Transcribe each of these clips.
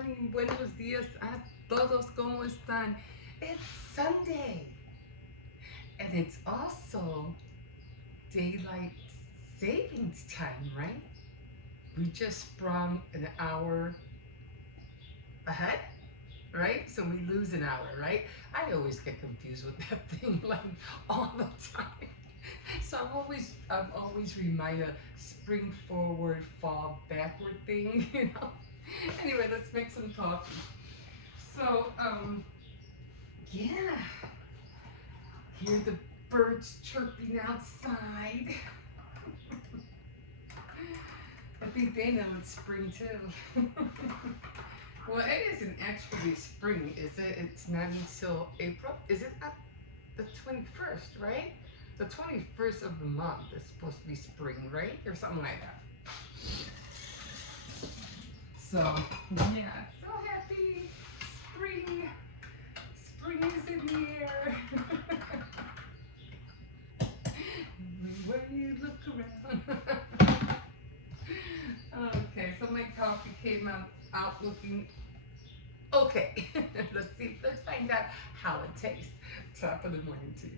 morning, buenos dias a todos, ¿cómo están? It's Sunday, and it's also daylight savings time, right? We just sprung an hour ahead, right? So we lose an hour, right? I always get confused with that thing, like all the time. So I'm always reminded spring forward, fall backward thing, you know. Anyway, let's make some coffee. So, yeah, hear the birds chirping outside. I think they know it's spring too. Well, it isn't actually spring, is it? It's not until April. Is it not the 21st, right? The 21st of the month is supposed to be spring, right? Or something like that. So, yeah, so happy. Spring. Spring is in the air. When you look around. Okay, so my coffee came out looking okay. Let's find out how it tastes. Top of the morning to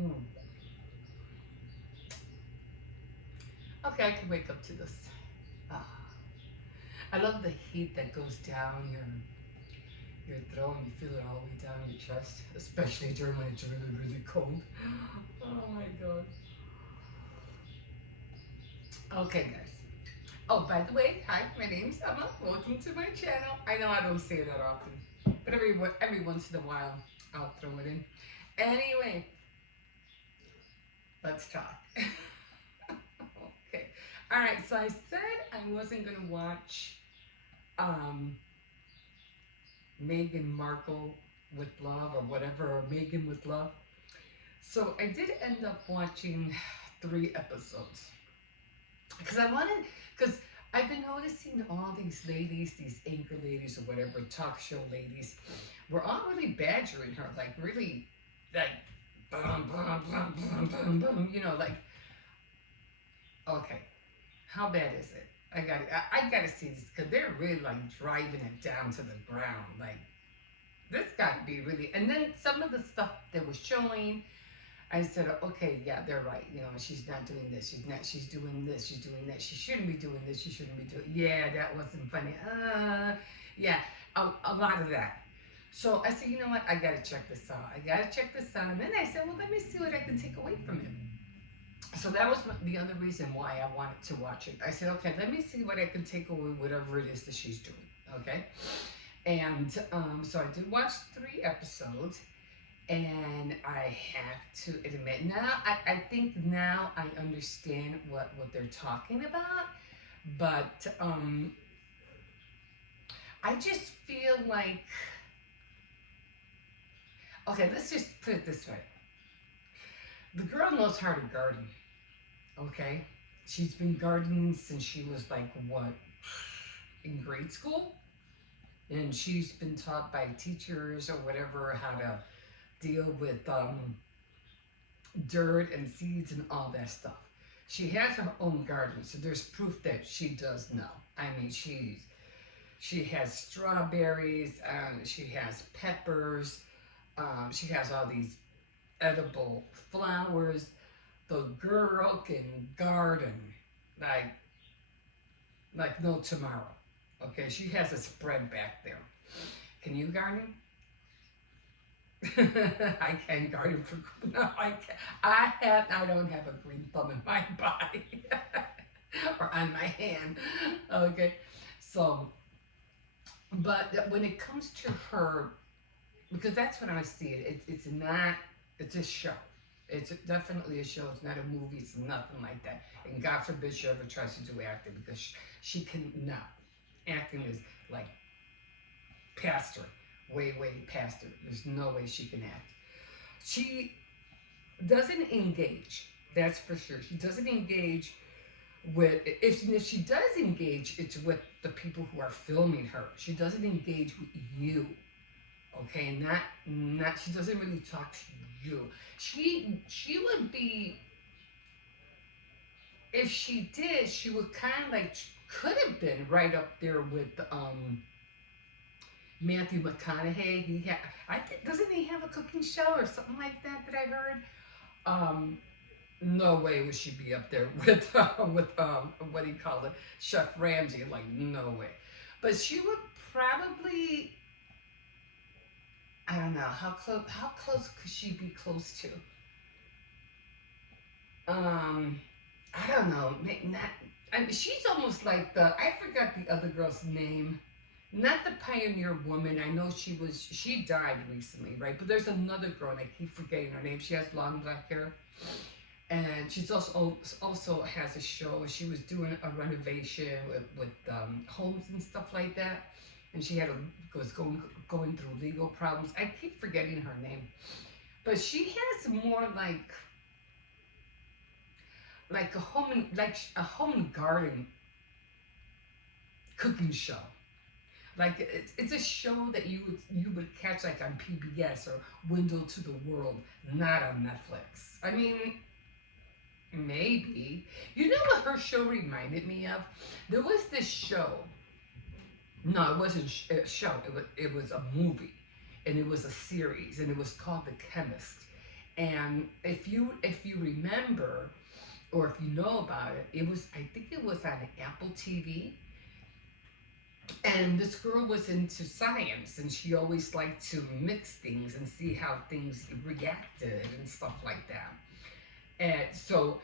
you. Okay, I can wake up to this. Ah, I love the heat that goes down your throat and you feel it all the way down your chest, especially during when it's really, really cold. Oh my god. Okay, guys. Oh, by the way, hi, my name's Emma. Welcome to my channel. I know I don't say that often, but every once in a while, I'll throw it in. Anyway, let's talk. Okay. All right. So I said I wasn't gonna watch um, Meghan Markle with love or whatever, or Megan with love. So I did end up watching 3 episodes because I wanted because I've been noticing all these ladies, these anchor ladies or whatever, talk show ladies, were all really badgering her, like really, like, boom, boom, boom, boom, boom, boom, like, okay, how bad is it? I gotta see this because they're really like driving it down to the ground. Like this got to be really. And then some of the stuff that was showing, I said, okay, yeah, they're right. She's not doing this. She's not. She's doing this. She's doing that. She shouldn't be doing this. She shouldn't be doing. Yeah, that wasn't funny. Yeah, a lot of that. So I said, you know what? I gotta check this out. I gotta check this out. And then I said, well, let me see what I can take away from it. So that was the other reason why I wanted to watch it. I said, okay, let me see what I can take away, whatever it is that she's doing. Okay. And so I did watch 3 episodes, and I have to admit, now I think now I understand what they're talking about, but I just feel like, okay, let's just put it this way. The girl knows how to garden, okay? She's been gardening since she was like, what, in grade school? And she's been taught by teachers or whatever how to deal with dirt and seeds and all that stuff. She has her own garden, so there's proof that she does know. I mean, she has strawberries, she has peppers, she has all these edible flowers. The girl can garden like like no tomorrow. Okay, she has a spread back there. Can you garden? I can garden for no, I can. I don't have a green thumb in my body or on my hand. Okay, so but when it comes to her, because that's what I see it. It's not. It's a show. It's definitely a show. It's not a movie. It's nothing like that. And God forbid she ever tries to do acting because she can not. Acting is like past her, way past her. There's no way she can act. She doesn't engage. That's for sure. She doesn't engage with if she does engage, it's with the people who are filming her. She doesn't engage with you. Okay, not she doesn't really talk to you. She would be if she did, she would kind of like could have been right up there with Matthew McConaughey. I think, doesn't he have a cooking show or something like that that I heard? Um, no way would she be up there with what do you call it, Chef Ramsay. Like no way, but she would probably. I don't know how close. How close could she be close to? Um, I don't know. Not. I mean, she's almost like the. I forgot the other girl's name. Not the pioneer woman. I know she was. She died recently, right? But there's another girl, and I keep forgetting her name. She has long black hair, and she's also has a show. She was doing a renovation with homes and stuff like that, and she was going through legal problems. I keep forgetting her name, but she has more like a home and garden cooking show. Like it's a show that you would catch like on PBS or Window to the World, not on Netflix. I mean, maybe. You know what her show reminded me of? There was this show. No, it wasn't a show. It was a movie, and it was a series, and it was called The Chemist. And if you remember, or if you know about it, I think it was on Apple TV. And this girl was into science, and she always liked to mix things and see how things reacted and stuff like that. And so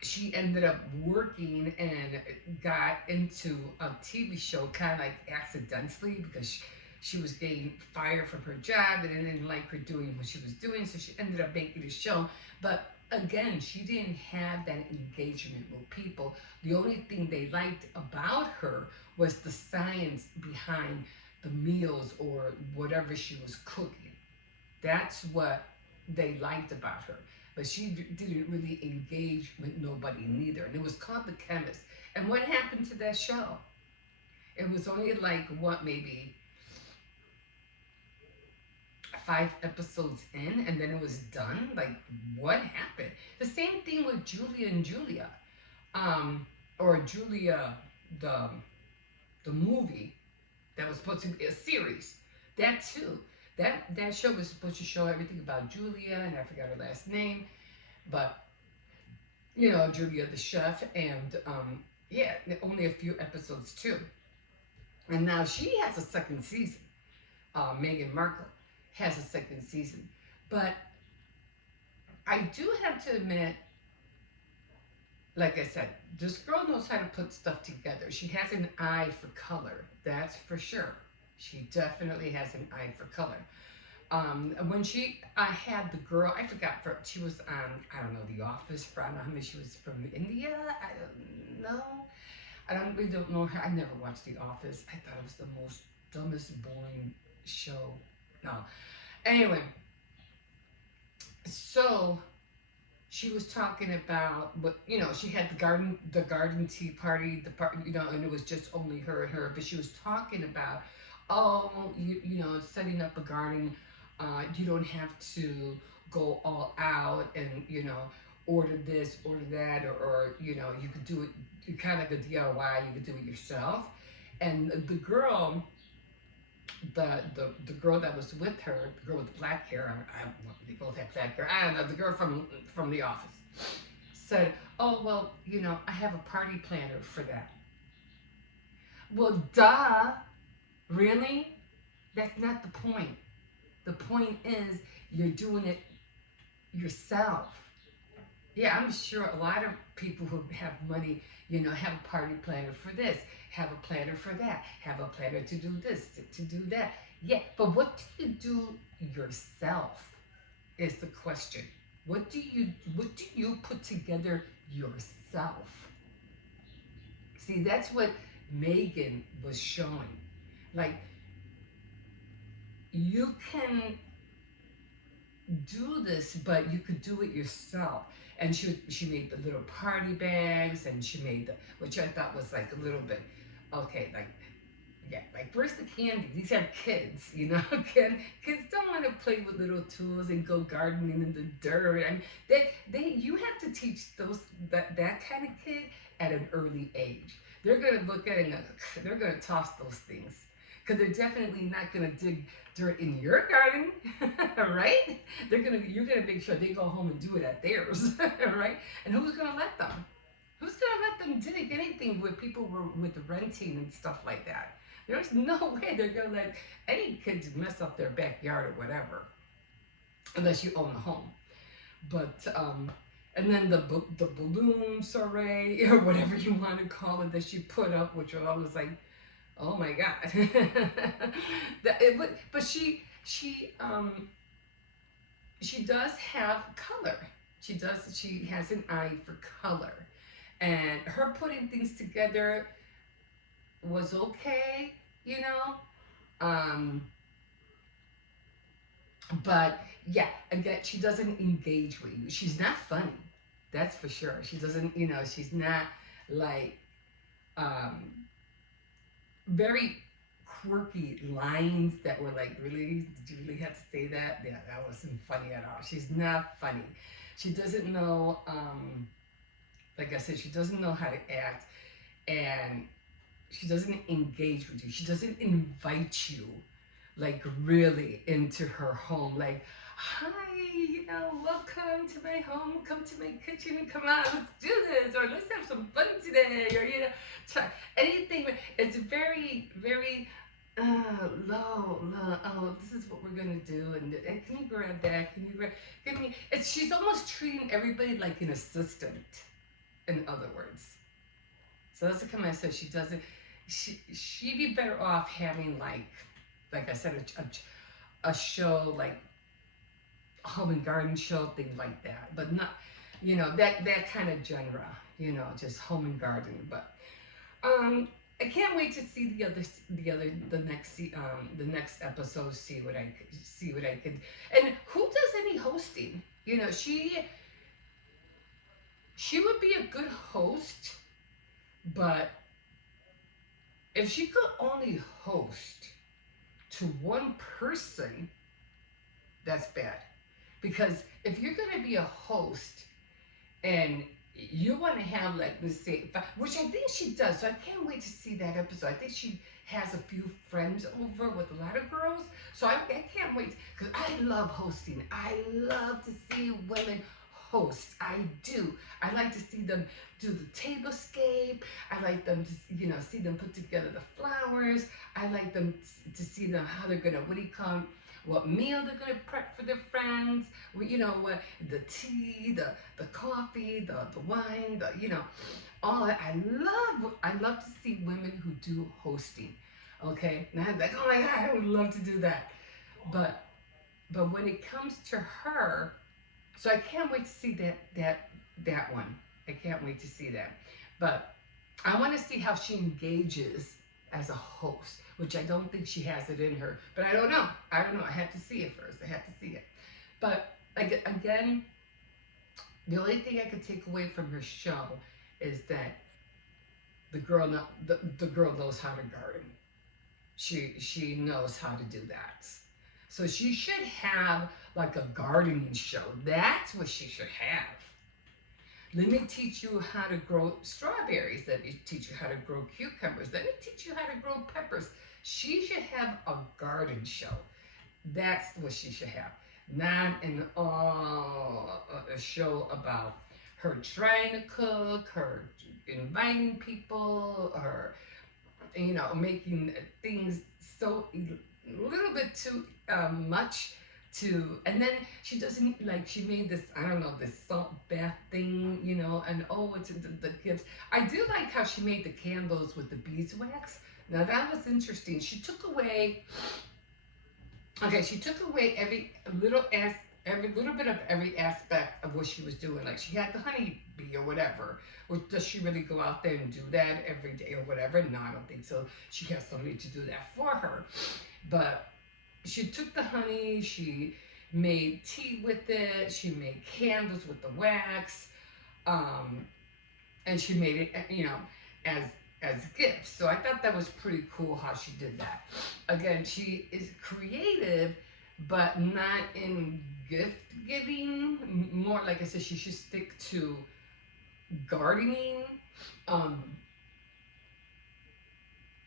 she ended up working and got into a TV show kind of like accidentally because she was getting fired from her job and they didn't like her doing what she was doing. So she ended up making a show. But again, she didn't have that engagement with people. The only thing they liked about her was the science behind the meals or whatever she was cooking. That's what they liked about her. But she didn't really engage with nobody neither. And it was called The Chemist. And what happened to that show? It was only like, what, maybe 5 episodes in, and then it was done. Like, what happened? The same thing with Julia and Julia, or Julia, the the movie that was supposed to be a series. That too. That show was supposed to show everything about Julia, and I forgot her last name, but Julia the chef, and yeah, only a few episodes too. And now she has a second season. Meghan Markle has a second season, but I do have to admit, like I said, this girl knows how to put stuff together. She has an eye for color, that's for sure. She definitely has an eye for color. When I had the girl, I forgot, she was on, I don't know, The Office, I don't know how many, she was from India, I don't know. I don't know her, I never watched The Office. I thought it was the most dumbest, boring show. No. Anyway, so she was talking about, but she had the garden tea party, and it was just only her and her. But she was talking about, oh, setting up a garden. You don't have to go all out and order this, order that, or you could do it. You kind of like a DIY. You could do it yourself. And the girl, the girl that was with her, the girl with the black hair, they both had black hair. I don't know, the girl from The Office said, "Oh well, I have a party planner for that." Well, duh, really? That's not the point. The point is you're doing it yourself. Yeah, I'm sure a lot of people who have money, have a party planner for this, have a planner for that, have a planner to do this, to do that. Yeah, but what do you do yourself is the question. What do you put together yourself? See, that's what Megan was showing. Like, you can do this, but you could do it yourself. And she made the little party bags, and she made which I thought was like a little bit, okay, like Yeah, like where's the candy? These are kids, you know. Kids don't want to play with little tools and go gardening in the dirt. I mean, you have to teach that kind of kid at an early age. They're gonna look at it and they're gonna toss those things because they're definitely not gonna dig dirt in your garden, right? You're gonna make sure they go home and do it at theirs, right? And who's gonna let them? Who's gonna let them dig anything where people were with renting and stuff like that? There's no way they're gonna let any kids mess up their backyard or whatever, unless you own a home. But and then the balloon soiree or whatever you want to call it that she put up, which I was like, oh my god. But she does have color. She has an eye for color, and her putting things together was okay, you know. Um, but yeah, again, she doesn't engage with you. She's not funny, that's for sure. She doesn't, you know, she's not like um, very quirky lines that were like, really, did you really have to say that? Yeah, that wasn't funny at all. She's not funny. She doesn't know, like I said, she doesn't know how to act, and she doesn't engage with you. She doesn't invite you like really into her home. Like, hi, you know, welcome to my home. Come to my kitchen and come on, let's do this, or let's have some fun today, or you know, try anything. It's very, very low, low. Oh, this is what we're gonna do, and can you grab that? Can you give me? She's almost treating everybody like an assistant. In other words, so that's the comment I said. She doesn't. She'd be better off having like I said, a show like a home and garden show, things like that, but not, you know, that kind of genre, you know, just home and garden. But I can't wait to see the next episode. See what I could. And who does any hosting? You know, she would be a good host, but if she could only host to one person, that's bad. Because if you're going to be a host and you want to have, like, let's say, which I think she does, so I can't wait to see that episode. I think she has a few friends over with a lot of girls, so I can't wait, because I love hosting. I love to see women host. I do. I like to see them do the tablescape. I like them to, you know, see them put together the flowers. I like them to see them how they're gonna, what do you call, what meal they're gonna prep for their friends. You know what, the tea, the coffee, the wine, you know, all that. I love to see women who do hosting. Okay, and I'm like, oh my god, I would love to do that. But when it comes to her, so I can't wait to see that one. I can't wait to see that. But I want to see how she engages as a host, which I don't think she has it in her. But I don't know. I have to see it first. I have to see it. But again, the only thing I could take away from her show is that the girl knows how to garden. She knows how to do that. So she should have like a gardening show. That's what she should have. Let me teach you how to grow strawberries. Let me teach you how to grow cucumbers. Let me teach you how to grow peppers. She should have a garden show. That's what she should have. Not a show about her trying to cook, her inviting people, her, you know, making things so a little bit too much to, and then she doesn't, like, she made this, I don't know, this salt bath thing, you know, and oh, it's the gifts. I do like how she made the candles with the beeswax. Now that was interesting. She took away every little bit of every aspect of what she was doing. Like, she had the honeybee or whatever. Or does she really go out there and do that every day or whatever? No, I don't think so. She has somebody to do that for her. But she took the honey, she made tea with it, she made candles with the wax, and she made it, you know, as as gifts. So I thought that was pretty cool how she did that. Again, she is creative, but not in gift giving. More like I said, she should stick to gardening. Um,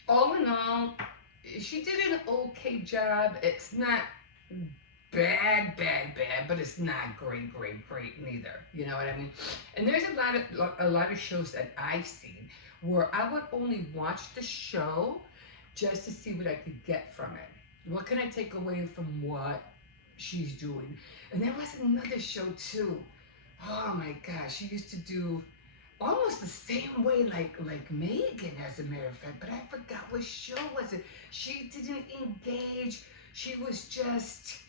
all in all, she did an okay job. It's not bad, but it's not great neither. You know what I mean? And there's a lot of shows that I've seen where I would only watch the show just to see what I could get from it. What can I take away from what she's doing? And there was another show too. Oh my gosh, she used to do almost the same way like Megan, as a matter of fact, but I forgot what show was it. She didn't engage. She was just,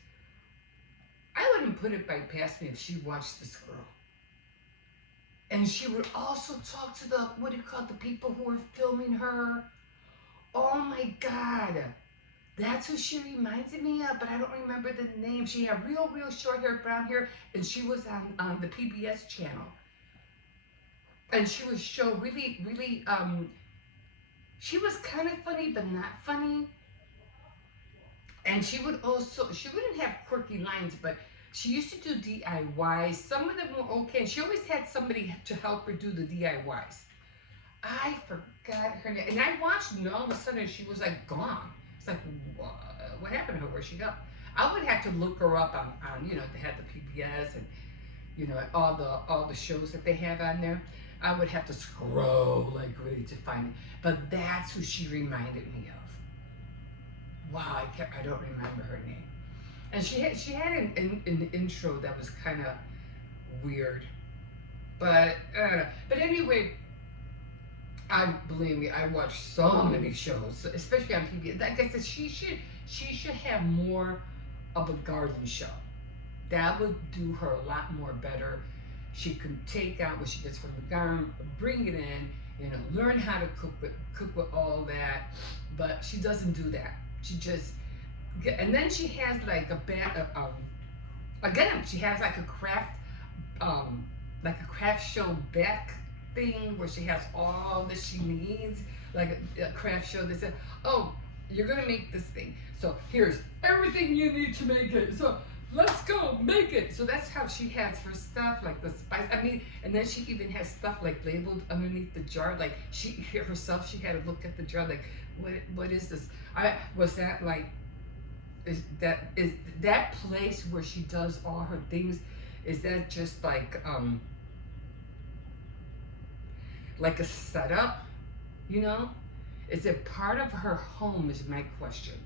I wouldn't put it by past me if she watched this girl. And she would also talk to the, what do you call it, the people who were filming her. Oh my God. That's who she reminded me of, but I don't remember the name. She had real short hair, brown hair, and she was on the PBS channel. And she would show really, she was kind of funny, but not funny. And she would also, she wouldn't have quirky lines, but she used to do DIYs. Some of them were okay. And she always had somebody to help her do the DIYs. I forgot her name. And I watched, and all of a sudden she was like gone. It's like, what happened to her? Where'd she go? I would have to look her up on you know, they had the PBS and, you know, all the shows that they have on there. I would have to scroll like really to find it. But that's who she reminded me of. Wow, I don't remember her name. And she had an intro that was kind of weird. But anyway, believe me, I watch so many shows, especially on PBS. Like I said, she should have more of a garden show. That would do her a lot more better. She can take out what she gets from the garden, bring it in, you know, learn how to cook with all that. But she doesn't do that. She just, and then she has like again, she has like a craft show back thing where she has all that she needs, like a craft show that said, oh, you're gonna make this thing, so here's everything you need to make it, so let's go make it. So that's how she has her stuff, like the spice. I mean, and then she even has stuff like labeled underneath the jar. Like she herself, she had to look at the jar, like what is this? Was that like, is that place where she does all her things? Is that just like a setup? You know, is it part of her home? Is my question.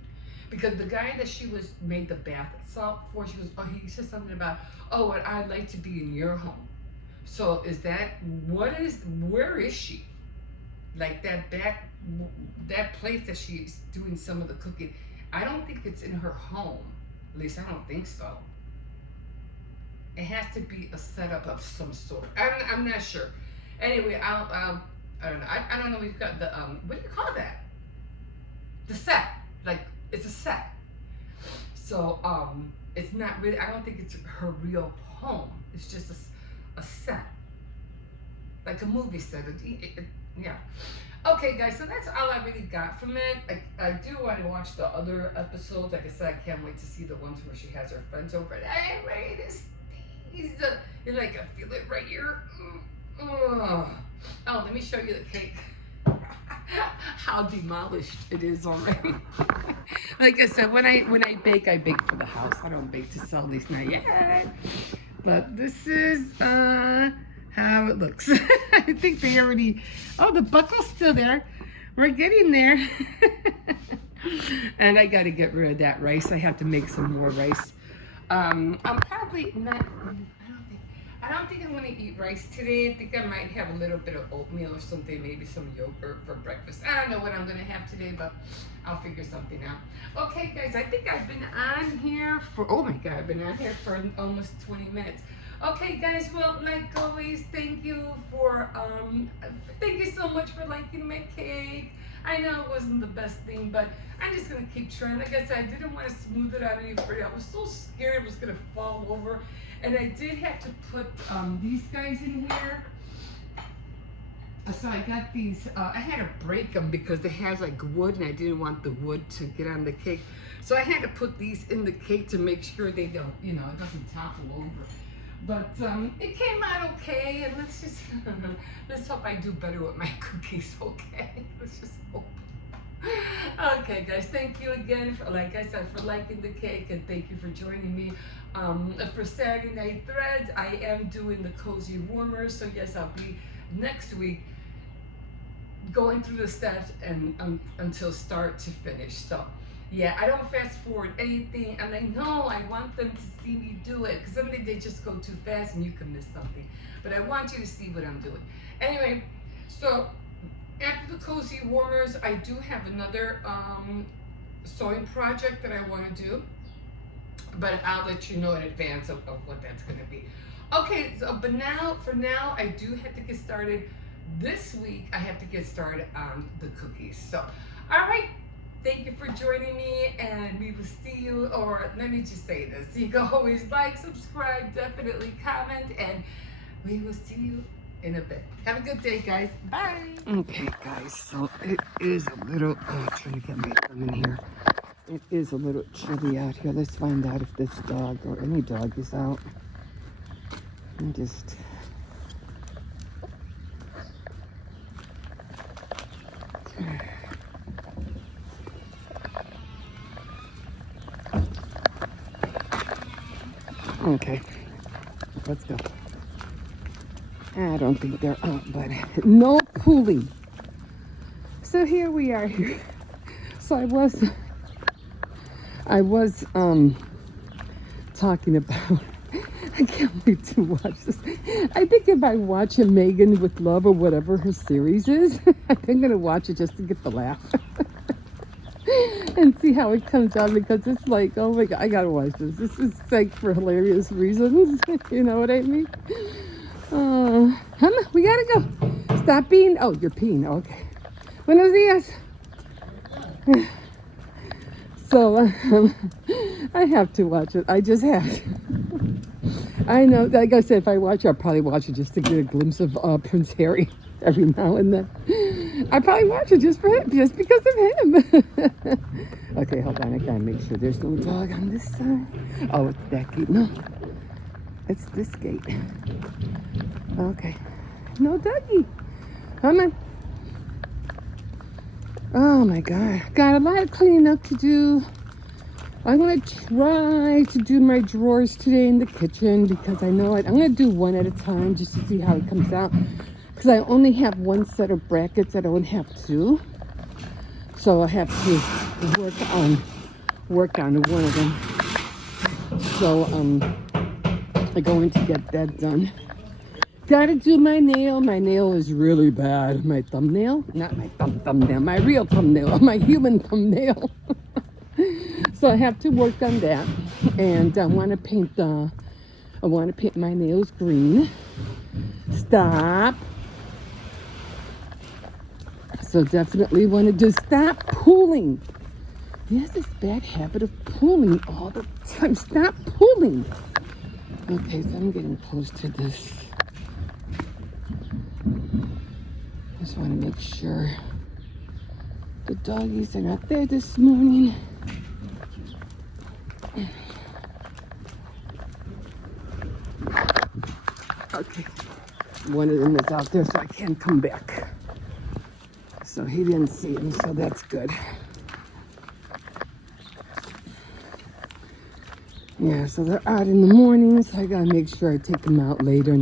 Because the guy that she made the bath salt for, he said something about, oh, what I'd like to be in your home. So where is she? Like that place that she's doing some of the cooking, I don't think it's in her home. At least I don't think so. It has to be a setup of some sort. I'm not sure. Anyway, I don't know. I don't know. We've got the what do you call that? The set. Like, it's a set. So it's not really. I don't think it's her real home. It's just a set, like a movie set. Yeah. Okay, guys. So that's all I really got from it. I do want to watch the other episodes. Like I said, I can't wait to see the ones where she has her friends over. Hey, ready to sneeze. You're like, I feel it right here. Oh, let me show you the cake. How demolished it is already. Like I said, when I bake for the house. I don't bake to sell these now yet. But this is how it looks. I think they already, the buckle's still there. We're getting there. And I got to get rid of that rice. I have to make some more rice. I'm probably not, I don't think I'm going to eat rice today. I think I might have a little bit of oatmeal or something, maybe some yogurt for breakfast. I don't know what I'm going to have today, but I'll figure something out. Okay, guys, I think I've been on here for, oh my God, I've been on here for almost 20 minutes. Okay, guys, well, like always, thank you so much for liking my cake. I know it wasn't the best thing, but I'm just going to keep trying. Like I said, I didn't want to smooth it out any further. I was so scared it was going to fall over. And I did have to put these guys in here. So I got these, I had to break them because they have like wood and I didn't want the wood to get on the cake. So I had to put these in the cake to make sure they don't, you know, it doesn't topple over. But it came out okay, and let's just, let's hope I do better with my cookies, okay? Let's just hope. Okay, guys, thank you again, for, like I said, for liking the cake, and thank you for joining me. For Saturday Night Threads, I am doing the Cozy Warmers, so yes, I'll be next week going through the steps and until start to finish. So yeah, I don't fast forward anything, and I know I want them to see me do it, because sometimes they just go too fast and you can miss something. But I want you to see what I'm doing. Anyway, so after the Cozy Warmers, I do have another sewing project that I want to do, but I'll let you know in advance of what that's going to be. Okay, so but now, for now, I do have to get started. This week, I have to get started on the cookies. So, all right. Thank you for joining me, and we will see you, or let me just say this. You can always like, subscribe, definitely comment, and we will see you in a bit. Have a good day, guys. Bye. Okay, guys, so it is a little, I'm trying to get my thumb in here. It is a little chilly out here. Let's find out if this dog or any dog is out. I'm just... Okay, let's go. I don't think they're out, but no pooling. So here we are here. So I was talking about, I can't wait to watch this. I think if I watch a Megan with Love or whatever her series is, I think I'm gonna watch it just to get the laugh. And see how it comes out, because it's like, oh my God, I gotta watch this. This is like for hilarious reasons. You know what I mean? Come on, we gotta go. Stop being, oh, you're peeing, okay. Buenos dias. So, I have to watch it. I just have to. I know, like I said, if I watch it, I'll probably watch it just to get a glimpse of Prince Harry every now and then. I probably watch it just for him, just because of him. Okay, hold on. I gotta make sure there's no dog on this side. Oh, it's that gate. No, it's this gate. Okay, no doggy. Come on. Oh my God, got a lot of cleaning up to do. I'm gonna try to do my drawers today in the kitchen, because I know I'm gonna do one at a time just to see how it comes out. Because I only have one set of brackets, I don't have two. So I have to work on one of them. So I'm going to get that done. Gotta do my nail. My nail is really bad. My thumbnail, not my thumbnail, my real thumbnail, my human thumbnail. So I have to work on that, and I want to paint my nails green. Stop. So definitely want to just stop pulling. He has this bad habit of pulling all the time. Stop pulling. Okay, so I'm getting close to this. Just want to make sure the doggies are not there this morning. Okay, one of them is out there, so I can't come back. So he didn't see him, so that's good. Yeah, so they're out in the morning, so I gotta make sure I take them out later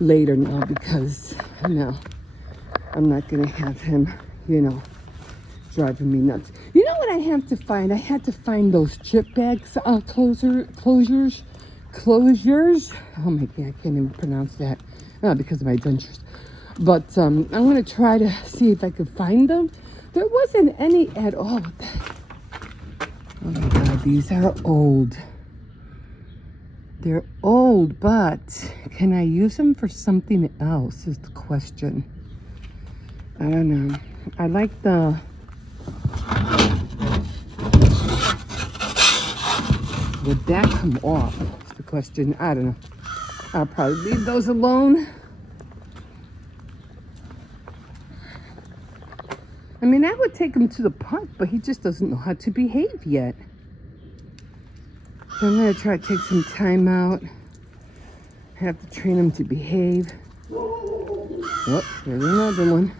now, because no, I'm not gonna have him, driving me nuts. You know what I have to find? I had to find those chip bags closures. Oh my God, I can't even pronounce that because of my dentures. But I'm gonna try to see if I could find them. There wasn't any at all. Oh my God, these are old. They're old, but can I use them for something else is the question. I don't know. I like the... Would that come off? Is the question. I don't know. I'll probably leave those alone. I mean, I would take him to the park, but he just doesn't know how to behave yet. So I'm going to try to take some time out. Have to train him to behave. Oh, there's another one.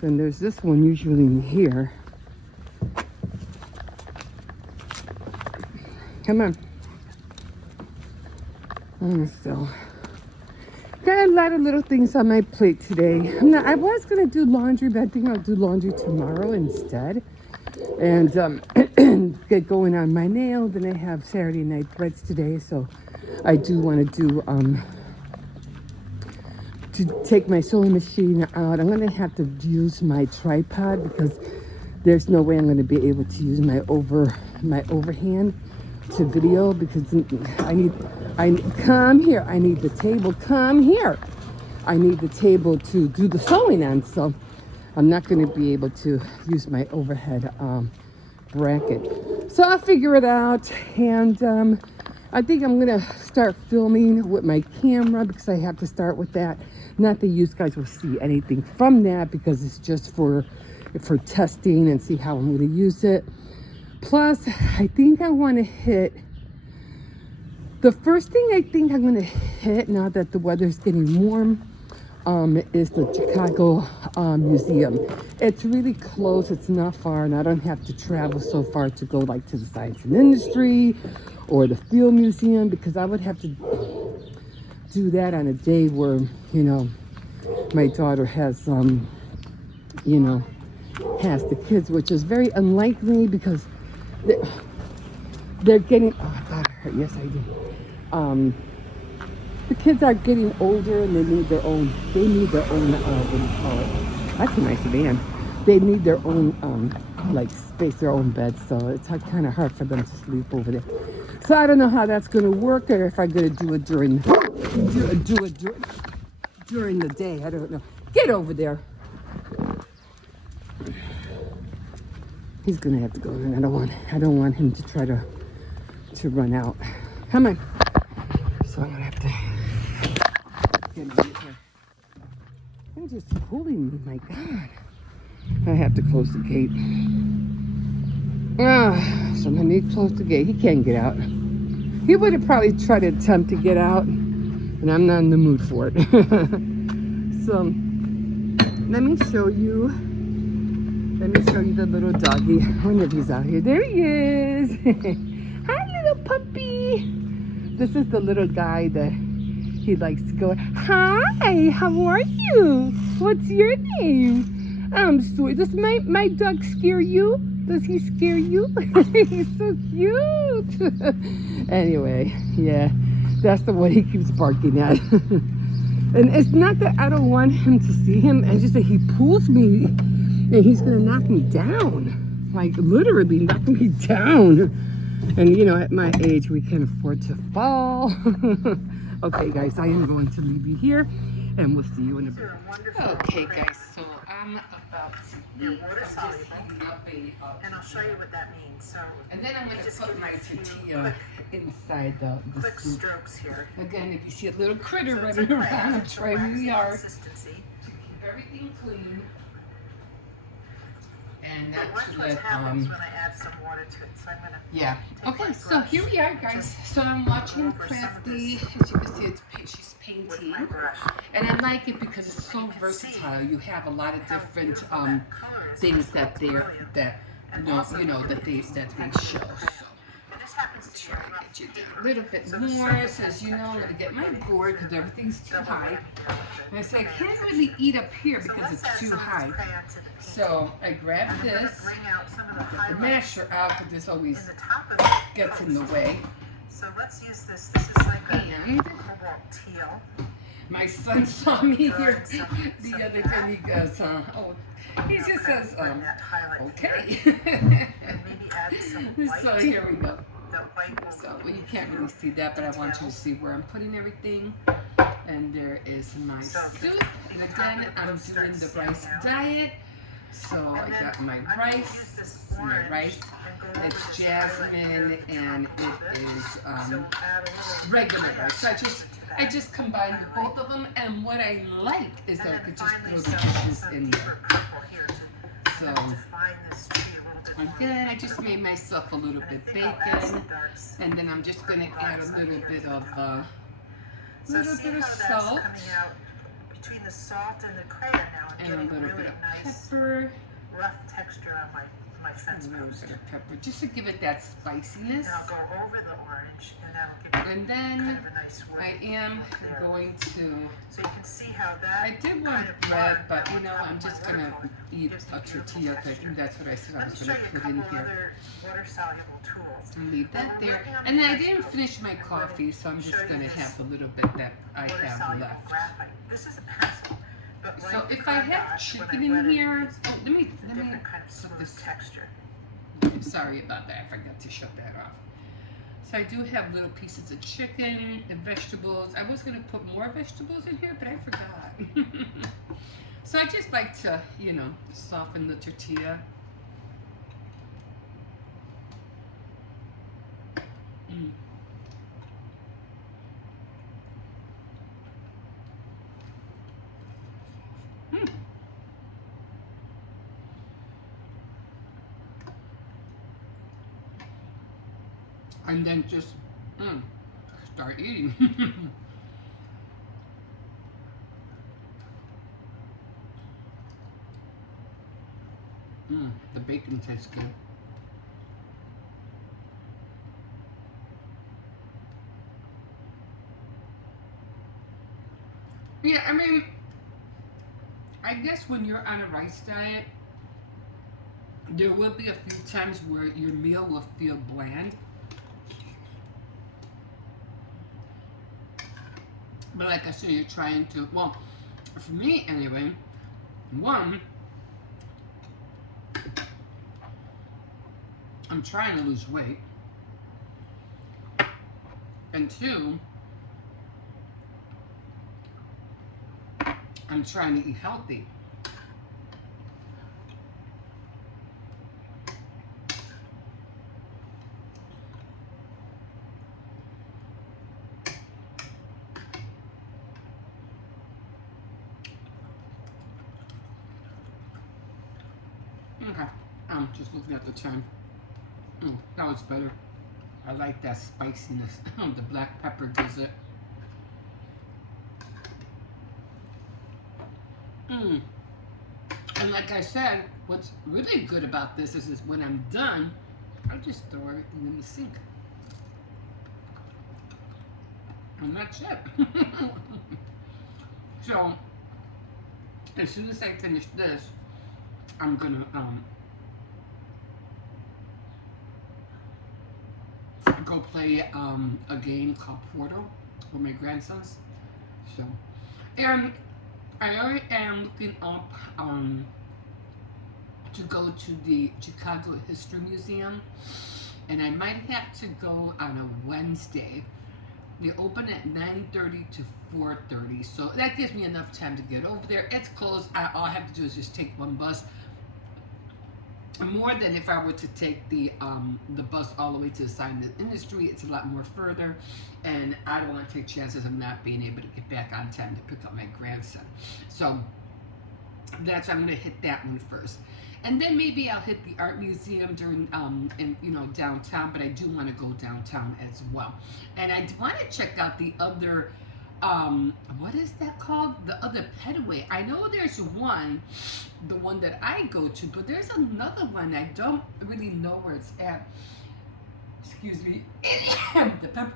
Then there's this one usually in here. Come on. So, got a lot of little things on my plate today. I was going to do laundry, but I think I'll do laundry tomorrow instead. And get going on my nail. Then I have Saturday night threads today, so I do want to take my sewing machine out. I'm going to have to use my tripod because there's no way I'm going to be able to use my overhand to video because come here. I need the table. Come here. I need the table to do the sewing on. So I'm not going to be able to use my overhead bracket. So I'll figure it out. And I think I'm going to start filming with my camera because I have to start with that. Not that you guys will see anything from that because it's just for testing and see how I'm going to use it. Plus, I think I want to hit, the first thing I think I'm going to hit now that the weather's getting warm is the Chicago Museum. It's really close, it's not far, and I don't have to travel so far to go like to the Science and Industry or the Field Museum because I would have to do that on a day where, you know, my daughter has, you know, has the kids, which is very unlikely because they're getting, oh, I thought I heard, yes I did. The kids are getting older and they need their own, what do you call it? That's a nice van. They need their own, like space, their own bed, so it's kind of hard for them to sleep over there. So I don't know how that's going to work or if I'm going to do it during the day. I don't know. Get over there. He's going to have to go, and I don't want him to try to run out. Come on. So I'm going to have to get him in here. They're just pulling me, my God. I have to close the gate. So let me close the gate. He can't get out. He would have probably tried to attempt to get out, and I'm not in the mood for it. So let me show you the little doggy. I wonder if he's out here. There he is. Hi, little puppy. This is the little guy that he likes to go, hi, how are you? What's your name? I'm sorry, does my dog scare you? Does he scare you? He's so cute. Anyway, yeah, that's the one he keeps barking at. And it's not that I don't want him to see him, it's just that he pulls me and he's gonna knock me down. Like literally knock me down. And you know, at my age, we can afford to fall. Okay, guys, I am going to leave you here, and we'll see you in a bit. Okay, guys, so I'm about to leave. I'm just heating up and I'll show you what that means. So, and then I'm going to put my tortilla inside the quick soup. Strokes here. Again, if you see a little critter running around, I'm trying really hard to keep everything clean. And not to let, when I add some water to it. So I'm gonna okay, so here we are, guys. So I'm watching Crafty. As you can see, she's painting. And I like it because it's so versatile. You have a lot of different things that they show. So try to get you down a little bit more. So as you know, I'm going to get my board because everything's too high. And I say I can't really eat up here because it's too high. So I grab this, get the masher out because this always gets in the way. So let's use this. This is like a cobalt teal. My son saw me here the other day. He goes, he just says, okay. So here we go. So well, you can't really see that, but I want you to see where I'm putting everything. And there is my soup. And again, I'm doing the rice diet. So I got my rice. This is my rice. It's jasmine and it is regular rice. So I just combined both of them. And what I like is that I could just throw the dishes in there. So again, I just made myself a little bit bacon, and then I'm just gonna add a little bit of salt, between the salt and the crayon now, I'm and a getting little really bit of nice pepper. rough texture on my fence A little post. bit of pepper, just to give it that spiciness. And I'll go over the orange, and that'll give it And kind then of a nice wood I am look there. going to. So you can see how that I did kind want of bread, blend but on you know, top I'm of just my gonna watercolor eat gives a me beautiful tortilla. I texture. think that's what I said I Let me was show gonna you a put couple in of here. other water-soluble tools. Leave that We're there. working on And the I fence didn't post. finish my I'm going coffee, so I'm show just you gonna this have a little bit that I have water-soluble left. graphite. This is a pencil, but So like the if I Crayons, have when chicken I in wet it, here, it's oh, let me different kind of put smooth this. texture. Sorry about that. I forgot to shut that off. So I do have little pieces of chicken and vegetables. I was gonna put more vegetables in here, but I forgot. So I just like to, you know, soften the tortilla. Mm. Mm. And then just start eating. The bacon tastes good. Yeah, I mean, I guess when you're on a rice diet, there will be a few times where your meal will feel bland. But like I said, you're trying to, well, for me anyway, one, I'm trying to lose weight. And two, I'm trying to eat healthy. Okay, I'm just looking at the time. That was better. I like that spiciness. The black pepper does it. And like I said, what's really good about this is when I'm done, I just throw everything in the sink. And that's it. So, as soon as I finish this, I'm gonna go play a game called Portal with my grandsons. So, and I already am looking up to go to the Chicago History Museum, and I might have to go on a Wednesday. They open at 9:30 to 4:30, so that gives me enough time to get over there. It's close. All I have to do is just take one bus. More than if I were to take the bus all the way to the side of the industry. It's a lot more further, and I don't want to take chances of not being able to get back on time to pick up my grandson. So that's why I'm going to hit that one first, and then maybe I'll hit the art museum during in downtown. But I do want to go downtown as well, and I want to check out the other. What is that called? The other Petaway. I know there's one, the one that I go to, but there's another one. I don't really know where it's at. Excuse me. The pep.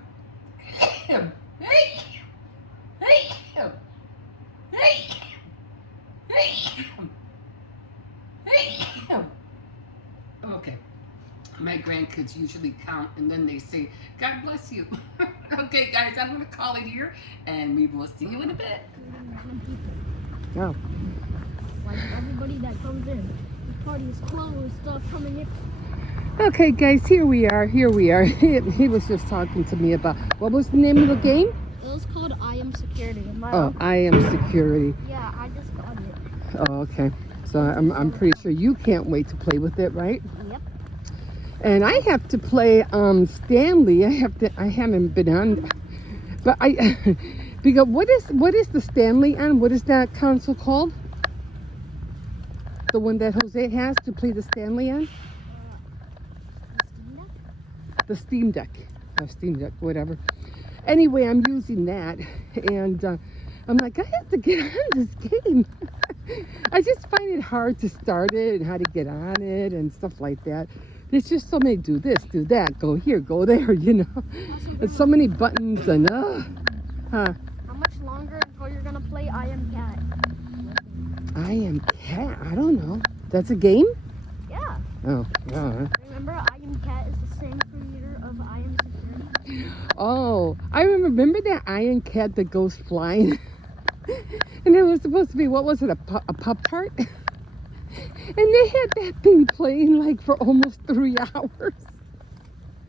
Okay. My grandkids usually count and then they say, God bless you. Okay, guys, I'm going to call it here and we will see you in a bit. Oh. Like everybody that comes in, the party is closed, stop coming in. Okay, guys, here we are. He was just talking to me about, what was the name of the game? It was called I Am Security. Oh, I Am Security. Yeah, I just got it. Oh, okay. So I'm pretty sure you can't wait to play with it, right? Yep. And I have to play Stanley. I haven't been on, but because what is the Stanley on? What is that console called? the one that Jose has to play the Stanley on? The Steam Deck. Or Steam Deck, whatever. Anyway, I'm using that, and I'm like, I have to get on this game. I just find it hard to start it and how to get on it and stuff like that. There's just so many do this, do that, go here, go there, you know. There's so many buttons and huh. How much longer until you're gonna play I Am Cat? I Am Cat. I don't know. That's a game? Yeah. Oh, yeah. Remember, I Am Cat is the same creator of I Am Security. Oh, I remember that Iron Cat that goes flying. And it was supposed to be, what was it, a Pop Tart? And they had that thing playing like for almost 3 hours.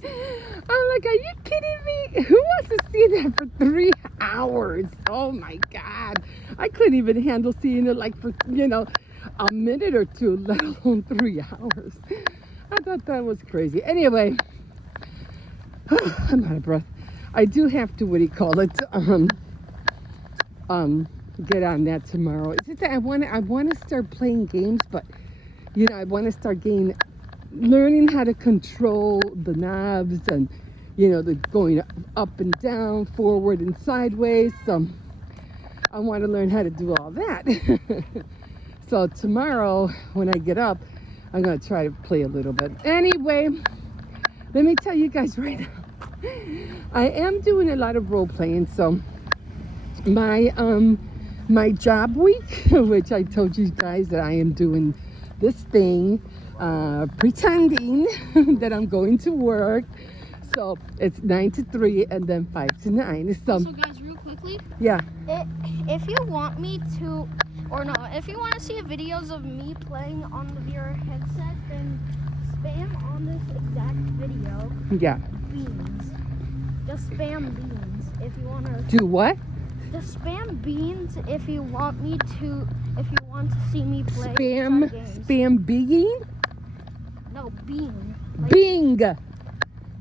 I'm like, are you kidding me? Who wants to see that for 3 hours? Oh my God. I couldn't even handle seeing it like for, you know, a minute or two, let alone 3 hours. I thought that was crazy. Anyway, I'm out of breath. I do have to, what do you call it? Get on that tomorrow. It's just that I want to start playing games, but you know, I want to start learning how to control the knobs and, you know, the going up and down, forward and sideways. So I want to learn how to do all that. So tomorrow when I get up, I'm going to try to play a little bit. Anyway, let me tell you guys right now, I am doing a lot of role playing. So my job week, which I told you guys that I am doing this thing, pretending that I'm going to work. So it's 9 to 3 and then 5 to 9. So guys, real quickly, yeah. If you want me to, or no, if you want to see videos of me playing on the VR headset, then spam on this exact video Yeah. beans. Just spam beans if you want to. Do what? Just spam beans if you want to see me play Spam, games. spam being? No, bean. Like Bing. Bing.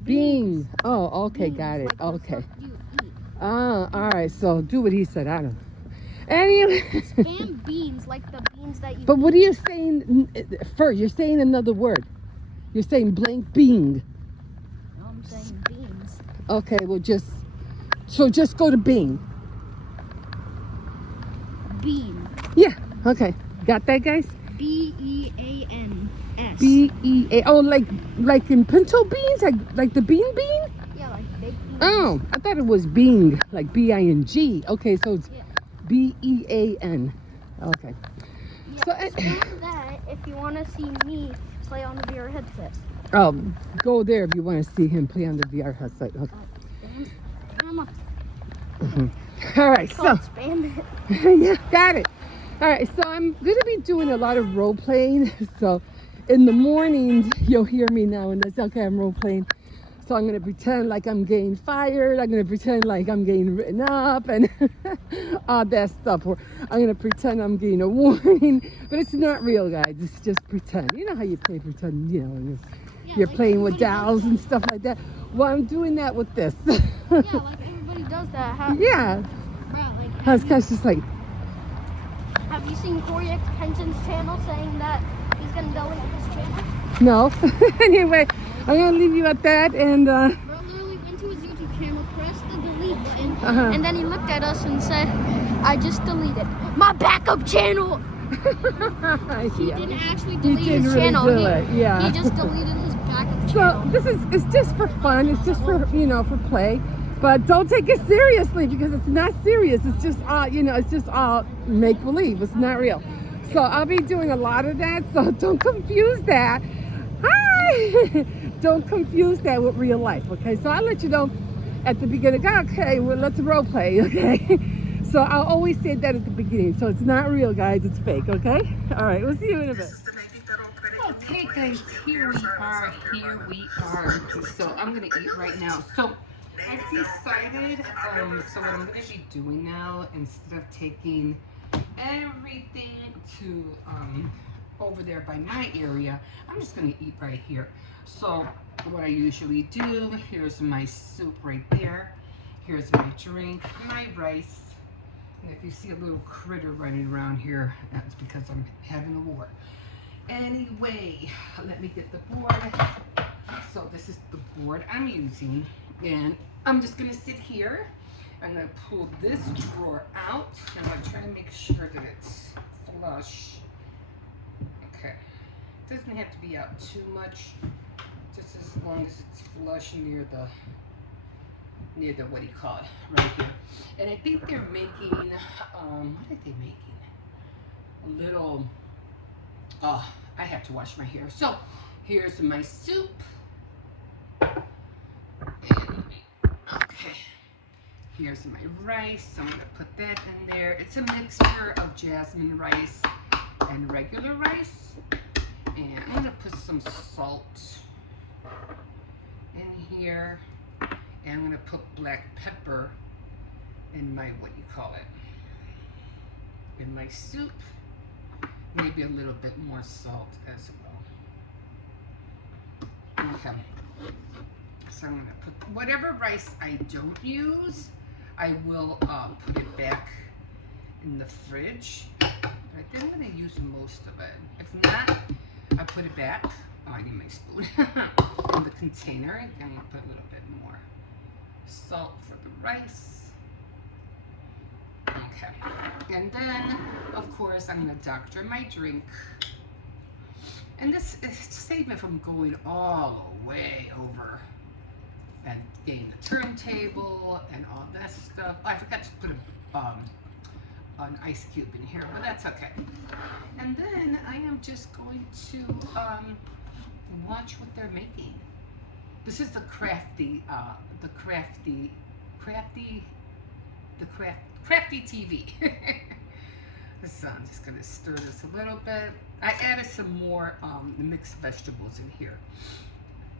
beans. Oh, okay, Beans, got it. like the Okay. stuff you eat. All right. So do what he said. I don't know. Anyway. Spam beans, like the beans that you But eat. what are you saying first? You're saying another word. You're saying blank Bing. No, I'm saying beans. Okay, well just go to Bing. Bean. Yeah, okay. Got that, guys? BEANS. B-E-A. Oh, like in pinto beans? Like the bean? Yeah, like baked beans. Oh, I thought it was Bing, like B-I-N-G. Okay, so it's Yeah. B-E-A-N. Okay. Yeah, So, spam that if you want to see me play on the VR headset. go there if you want to see him play on the VR headset. Okay. All right, so. Spam it. Yeah, got it. All right, so I'm going to be doing a lot of role playing. So in the mornings, you'll hear me now and it's okay, I'm role playing. So I'm going to pretend like I'm getting fired. I'm going to pretend like I'm getting written up and all that stuff. Or I'm going to pretend I'm getting a warning. But it's not real, guys. It's just pretend. You know how you play pretend, you know, and you're like playing with everybody dolls does and stuff like that. Well, I'm doing that with this. that. Yeah, like everybody does that. Yeah. Bro, like, I was kind of just like, have you seen Corey X Penson's channel saying that he's gonna delete his channel? no. Anyway, I'm going to leave you at that. And, Bro literally went to his YouTube channel, pressed the delete button, Uh-huh. and then he looked at us and said, I just deleted my backup channel. He Yeah. didn't actually He delete didn't his really channel. do it, yeah. He just deleted his backup So channel. it's just for fun. It's just for, you know, for play. But don't take it seriously because it's not serious. It's just all, you know, it's just all make believe. It's not real. So I'll be doing a lot of that. So don't confuse that. Hi! Don't confuse that with real life. Okay. So I'll let you know at the beginning. Okay, well, let's role play. Okay. So I'll always say that at the beginning. So it's not real, guys. It's fake. Okay. All right. We'll see you in a bit. Okay, guys, here we are. So I'm gonna eat right now. So I've decided. So what I'm gonna be doing now, instead of taking everything to over there by my area, I'm just gonna eat right here. So what I usually do, here's my soup right there. Here's my drink, my rice. And if you see a little critter running around here, that's because I'm having a war. Anyway, let me get the board. So this is the board I'm using, and I'm just gonna sit here. I'm gonna pull this drawer out, and I'm trying to make sure that it's flush. Okay, doesn't have to be out too much, just as long as it's flush near the what do you call it, right here. And I think they're making, what are they making? A little, oh, I have to wash my hair. So here's my soup. And, okay, here's my rice. I'm gonna put that in there. It's a mixture of jasmine rice and regular rice. And I'm gonna put some salt in here. And I'm gonna put black pepper in my, what you call it, in my soup. Maybe a little bit more salt as well. Okay. So I'm gonna put whatever rice I don't use, I will put it back in the fridge. I think I'm gonna use most of it. If not, I put it back. Oh, I need my spoon. In the container. I'm gonna put a little bit more salt for the rice. Okay. And then, of course, I'm gonna doctor my drink. And this is to save me from going all the way over and getting the turntable and all that stuff. Oh, I forgot to put an ice cube in here, but that's okay. And then I am just going to watch what they're making. This is the crafty TV. So I'm just gonna stir this a little bit. I added some more mixed vegetables in here.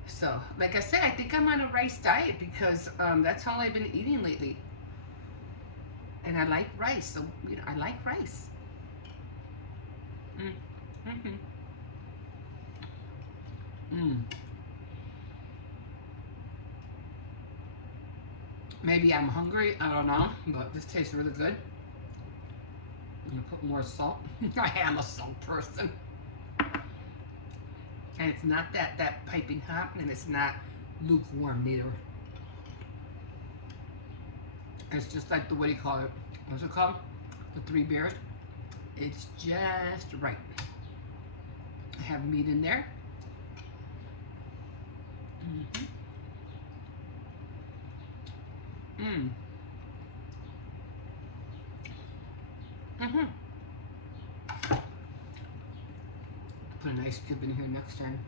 So, like I said, I think I'm on a rice diet because that's all I've been eating lately. And I like rice, so you know, I like rice. Maybe I'm hungry, I don't know, but this tastes really good. I'm gonna put more salt. I am a salt person. And it's not that piping hot, and it's not lukewarm neither. It's just like the, what do you call it? What's it called? The Three Bears. It's just right. I have meat in there. Put an ice cube in here next time.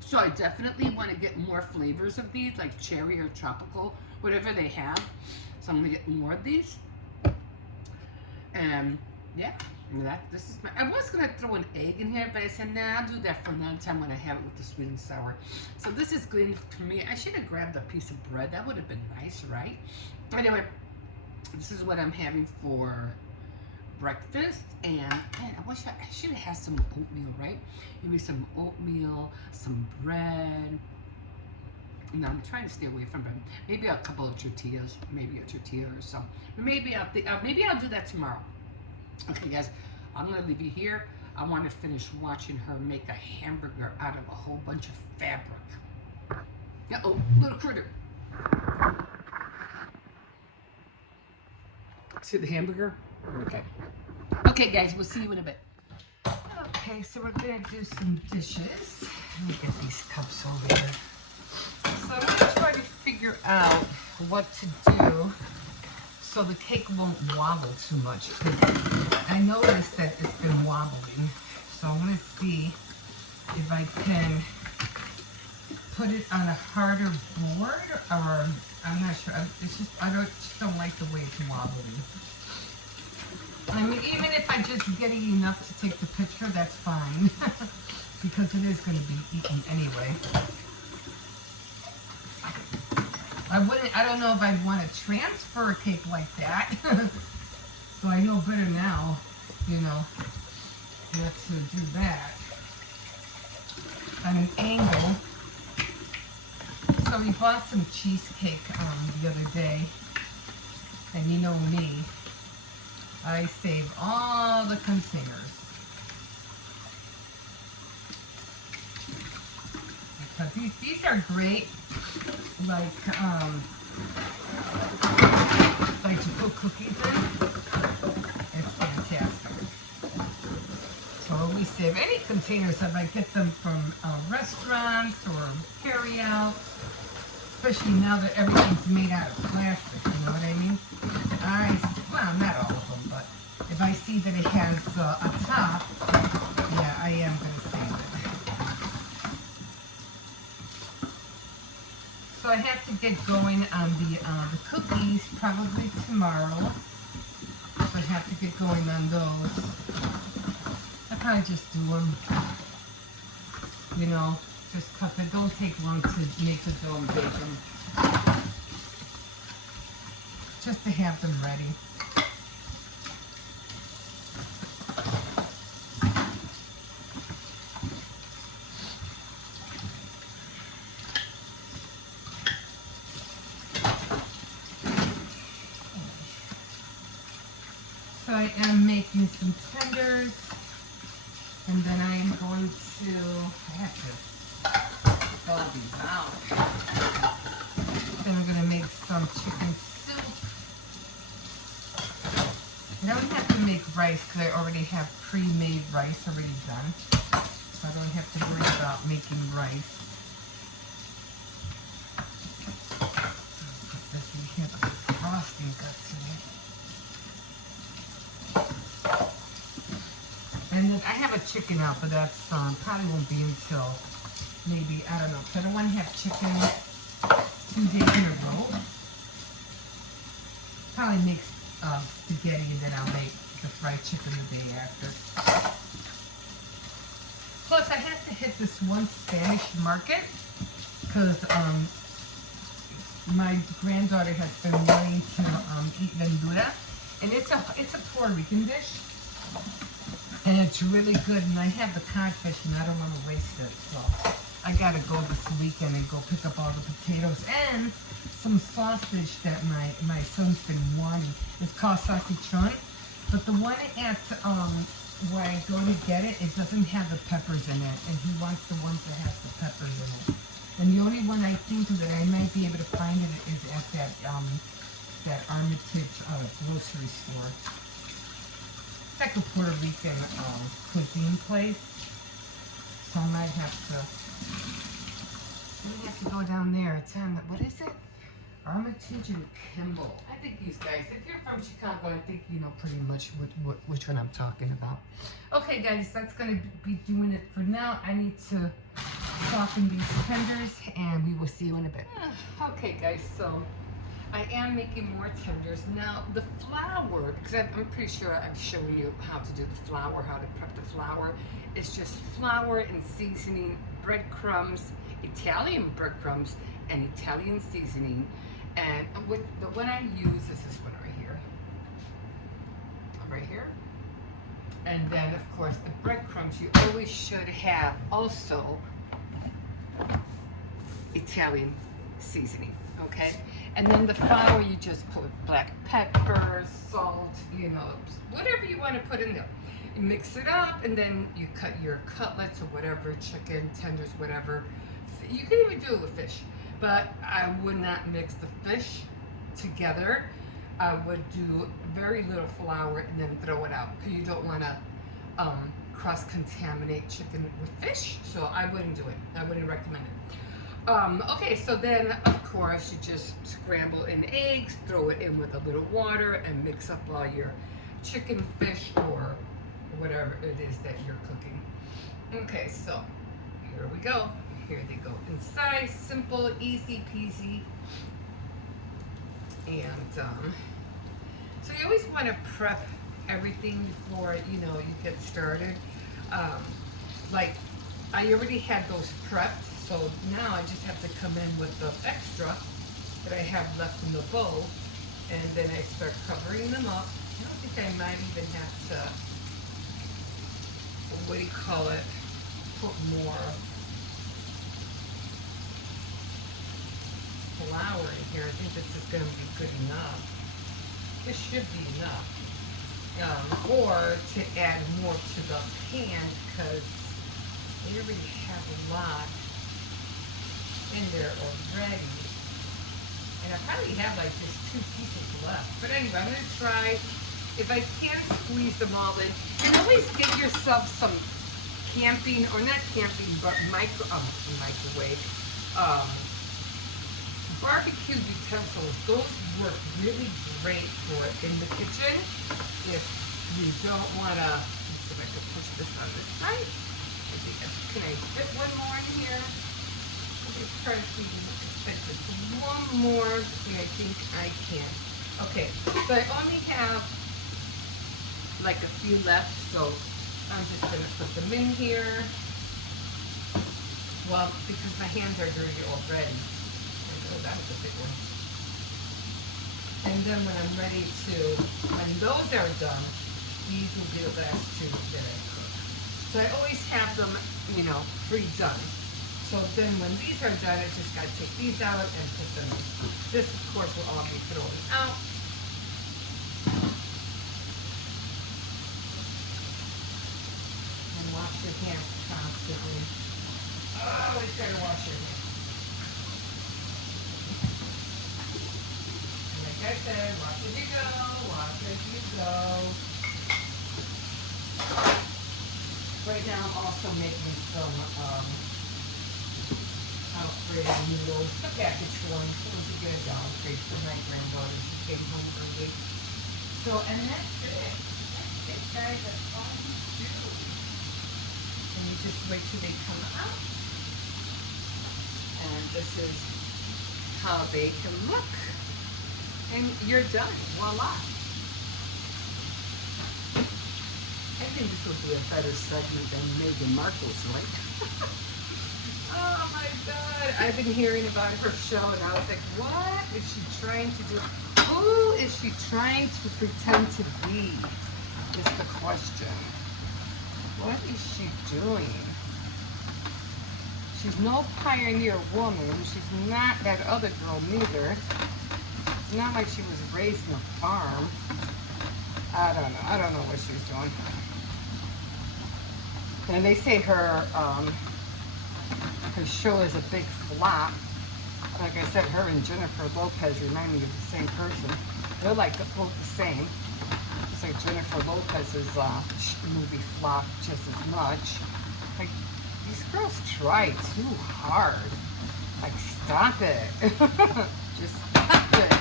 So I definitely want to get more flavors of these, like cherry or tropical, whatever they have. So I'm gonna get more of these. And yeah, this is my. I was gonna throw an egg in here, but I said nah, I'll do that for another time when I have it with the sweet and sour. So this is good for me. I should have grabbed a piece of bread. That would have been nice, right? Anyway, this is what I'm having for breakfast, and man, I wish I should have had some oatmeal, right? Maybe some oatmeal, some bread. No, I'm trying to stay away from bread. Maybe a couple of tortillas, maybe a tortilla or something. Maybe I'll do that tomorrow. Okay, guys, I'm gonna leave you here. I want to finish watching her make a hamburger out of a whole bunch of fabric. Uh-oh, little critter. See the hamburger? Okay. Okay, guys, we'll see you in a bit. Okay, so we're gonna do some dishes. Let me get these cups over here. So I'm gonna try to figure out what to do so the cake won't wobble too much. I noticed that it's been wobbling, so I'm gonna see if I can put it on a harder board, or I'm not sure. It's just I just don't like the way it's wobbling. I mean, even if I just get it enough to take the picture, that's fine. Because it is going to be eaten anyway. I don't know if I'd want to transfer a cake like that. So I know better now, you know, not to do that. On an angle. So we bought some cheesecake the other day. And you know me, I save all the containers. Because these are great, like to put cookies in. It's fantastic. So we save any containers if I get them from restaurants or carry out, especially now that everything's made out of plastic, you know what I mean? Well, not all of them, but if I see that it has a top, yeah, I am going to save it. So I have to get going on the cookies probably tomorrow. So I have to get going on those. I probably just do them, you know, just because they don't take long to make the dough and bake them. Just to have them ready. So I am making some tenders, and then I am going to, I have to thaw these out. Then I'm going to make some chicken soup. I don't have to make rice because I already have pre-made rice already done. So I don't have to worry about making rice. Put this in here, the frosting got to me. And then I have a chicken out, but that's probably won't be until maybe, I don't know, because I don't want to have chicken 2 days in a row. Probably make spaghetti and then I'll make the fried chicken the day after. Plus, I have to hit this one Spanish market because my granddaughter has been wanting to eat verdura, and it's a Puerto Rican dish. And it's really good, and I have the codfish, and I don't want to waste it, so I gotta go this weekend and go pick up all the potatoes and some sausage that my son's been wanting. It's called salchichon, but the one at where I go to get it, it doesn't have the peppers in it, and he wants the ones that have the peppers in it. And the only one I think that I might be able to find it is at that Armitage grocery store. It's like a Puerto Rican cuisine place. So I might have to go down there. It's on the, what is it? Armitage and Kimball. I think these guys, if you're from Chicago, I think you know pretty much which one I'm talking about. Okay guys, that's going to be doing it for now. I need to soften these tenders and we will see you in a bit. Okay guys, so I am making more tenders. Now the flour, because I'm pretty sure I've shown you how to do the flour, how to prep the flour. It's just flour and seasoning, breadcrumbs, Italian breadcrumbs, and Italian seasoning. And the one I use is this one right here. Right here. And then of course the breadcrumbs, you always should have also Italian seasoning, okay? And then the flour, you just put black pepper, salt, you know, whatever you want to put in there. You mix it up, and then you cut your cutlets or whatever, chicken, tenders, whatever. You can even do it with fish, but I would not mix the fish together. I would do very little flour and then throw it out, because you don't want to cross-contaminate chicken with fish, so I wouldn't do it. I wouldn't recommend it. Okay, so then of course you just scramble in eggs, throw it in with a little water, and mix up all your chicken, fish, or whatever it is that you're cooking. Okay, so here we go. Here they go inside. Simple, easy peasy. And so you always want to prep everything before you get started. Like I already had those prepped. So now I just have to come in with the extra that I have left in the bowl, and then I start covering them up. I don't think I might even have to, what do you call it, put more flour in here. I think this is going to be good enough. This should be enough. Or to add more to the pan because they already have a lot in there already. And I probably have like just 2 pieces left. But anyway, I'm gonna try, if I can squeeze them all in. And always get yourself some camping, or not camping, but microwave, barbecue utensils. Those work really great for in the kitchen. If you don't wanna, let's see if I can push this on this side. Can I fit one more in here? Let me try to see if I can fit just one more. Yeah, I think I can. Okay, so I only have like a few left, so I'm just gonna put them in here. Well, because my hands are dirty already. Oh, that was a big one. And then when I'm ready to, when those are done, these will be the last 2 that I cook. So I always have them, you know, pre-done. So then when these are done, I just gotta take these out and put them in. This, of course, will all be thrown out. And wash your hands constantly. Always gotta wash your hands. Like I said, watch as you go, watch as you go. Right now I'm also making some Alfredo noodles, the packaged ones, so to get a Dollar Tree for my granddaughter. She came home early. So, and that's it. That's it, guys. That's all you do. And you just wait till they come out. And this is how they can look. And you're done. Voila. I think this will be a better segment than Meghan Markle's, right? Oh my God. I've been hearing about her show and I was like, what is she trying to do? Who is she trying to pretend to be? Is the question. What is she doing? She's no pioneer woman. She's not that other girl neither. It's not like she was raised in a farm. I don't know. I don't know what she's doing. And they say her show is a big flop. Like I said, her and Jennifer Lopez remind me of the same person. They're like both the same. It's like Jennifer Lopez's movie flopped just as much. Like, these girls try too hard. Like, stop it. Just stop it.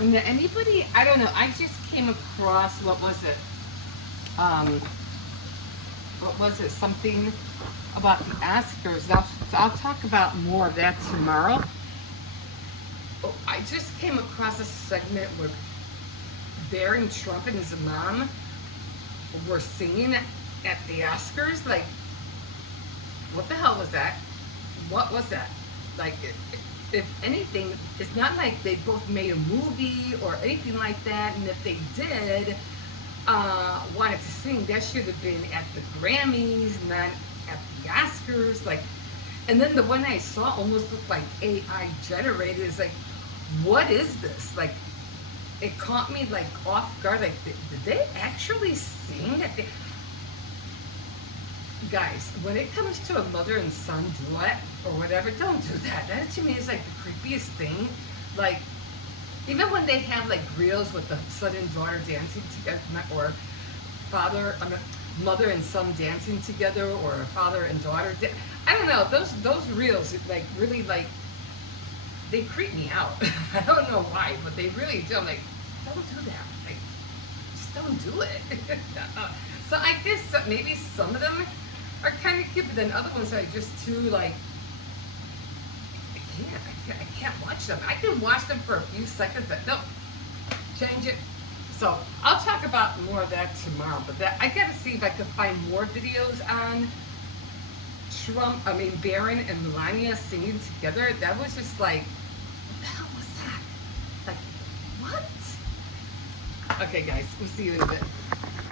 And anybody, I don't know, I just came across, what was it? Something about the Oscars. I'll talk about more of that tomorrow. Oh, I just came across a segment where Barron Trump and his mom were singing at the Oscars. Like, what the hell was that? What was that? Like, if anything, it's not like they both made a movie or anything like that. And if they did, wanted to sing, that should have been at the Grammys, not at the Oscars. Like, and then the one I saw almost looked like AI generated. It's like, what is this? Like, it caught me like off guard. Like, did they actually sing at the... Guys, when it comes to a mother and son duet or whatever, don't do that. That to me is like the creepiest thing. Like, even when they have like reels with the son and daughter dancing together, or mother and son dancing together, or father and daughter, I don't know, those reels like really like, they creep me out. I don't know why, but they really do. I'm like, don't do that. Like, just don't do it. So I guess maybe some of them are kind of cute, but then other ones are just too like, I can't watch them. I can watch them for a few seconds, but no, change it. So I'll talk about more of that tomorrow. But that, I gotta see if I can find more videos on Barron and Melania singing together. That was just like, what the hell was that? Like, what? Okay, guys, we'll see you in a bit.